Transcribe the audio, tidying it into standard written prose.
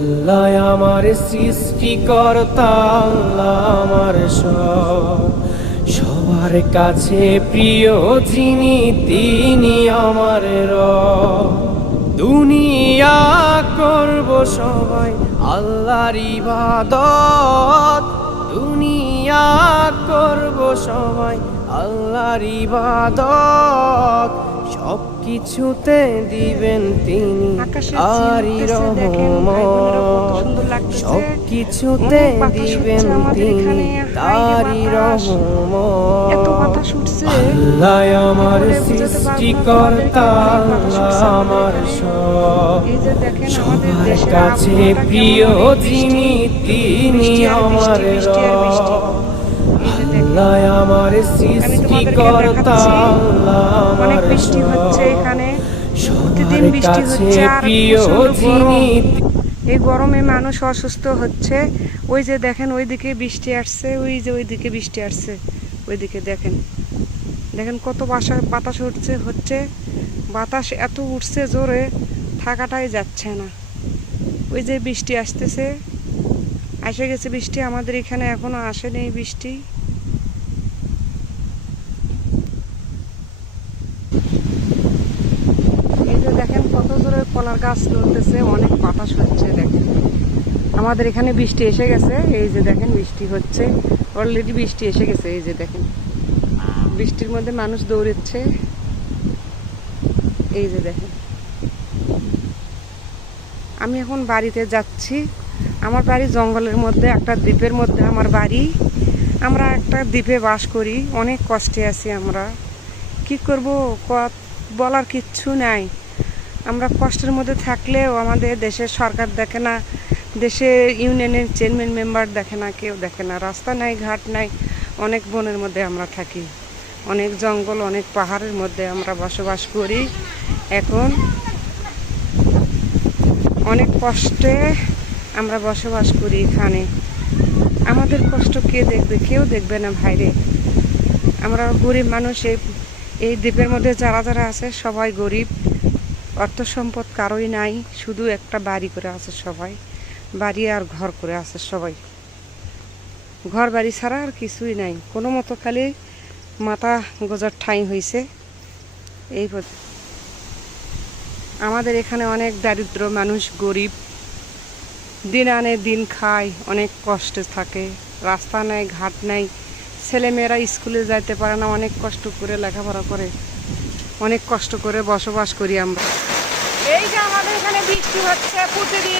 আল্লাহ আমার সৃষ্টিকর্তা, আল্লাহ আমার সবার কাছে প্রিয় যিনি, তিনি আমার রব। দুনিয়া করব সবাই আল্লাহর ইবাদত, দুনিয়া করব সবাই আল্লাহর ইবাদত। সব কিছুতে দিবেন তিনি আরই রহমত, সব কিছুতে দিবেন তিনি তারই রহমত। আল্লাহ আমার সৃষ্টিকর্তা, আল্লাহ আমার সবার কাছে প্রিয় যিনি, তিনি আমার রব। আল্লাহ আমার সৃষ্টিকর্তা, আল্লাহ আমার সবার কাছে প্রিয় যিনি। এই গরমে মানুষ অসুস্থ হচ্ছে। ওই যে দেখেন ওইদিকে বৃষ্টি আসছে, ওই যে ওইদিকে বৃষ্টি আসছে, ওইদিকে দেখেন দেখেন কত বাতাস হচ্ছে। বাতাস এত উঠছে জোরে, থাকাটাই যাচ্ছে না। ওই যে বৃষ্টি আসতেছে, এসে গেছে বৃষ্টি। আমাদের এখানে এখনো আসেনি বৃষ্টি। এই যে দেখেন কত জোরে কলার গাছ নড়তেছে, অনেক বাতাস হচ্ছে। দেখেন আমাদের এখানে বৃষ্টি এসে গেছে। এই যে দেখেন বৃষ্টি হচ্ছে, অলরেডি বৃষ্টি এসে গেছে। এই যে দেখেন বৃষ্টির মধ্যে মানুষ দৌড়াচ্ছে। এই যে দেখেন আমি এখন বাড়িতে যাচ্ছি। আমার বাড়ি জঙ্গলের মধ্যে, একটা দ্বীপের মধ্যে আমার বাড়ি। আমরা একটা দ্বীপে বাস করি, অনেক কষ্টে আছি আমরা। কি করব বলার কিচ্ছু নাই। আমরা কষ্টের মধ্যে থাকলেও আমাদের দেশের সরকার দেখে না, দেশে ইউনিয়নের চেয়ারম্যান মেম্বার দেখে না, কেউ দেখে না। রাস্তা নাই, ঘাট নাই, অনেক বনের মধ্যে আমরা থাকি, অনেক জঙ্গল, অনেক পাহাড়ের মধ্যে আমরা বসবাস করি। এখন অনেক কষ্টে আমরা বসবাস করি এখানে। আমাদের কষ্ট কে দেখবে? কেউ দেখবে না ভাইরে। আমরা গরিব মানুষ। এই দ্বীপের মধ্যে যারা যারা আছে সবাই গরিব, অর্থ সম্পদ কারোই নাই। শুধু একটা বাড়ি করে আছে সবাই, বাড়ি আর ঘর করে আছে সবাই। ঘর বাড়ি ছাড়া আর কিছুই নাই। কোনো মতো খালি মাথা গোজার ঠাঁই হয়েছে। এই আমাদের এখানে অনেক দারিদ্র মানুষ, গরিব, দিন আনে দিন খায়, অনেক কষ্টে থাকে। রাস্তা নাই, ঘাট নাই, ছেলেমেয়েরা স্কুলে যাইতে পারে না, অনেক কষ্ট করে লেখাপড়া করে, অনেক কষ্ট করে বসবাস করি আমরা। এই যে আমাদের এখানে বৃষ্টি হচ্ছে প্রতিদিন।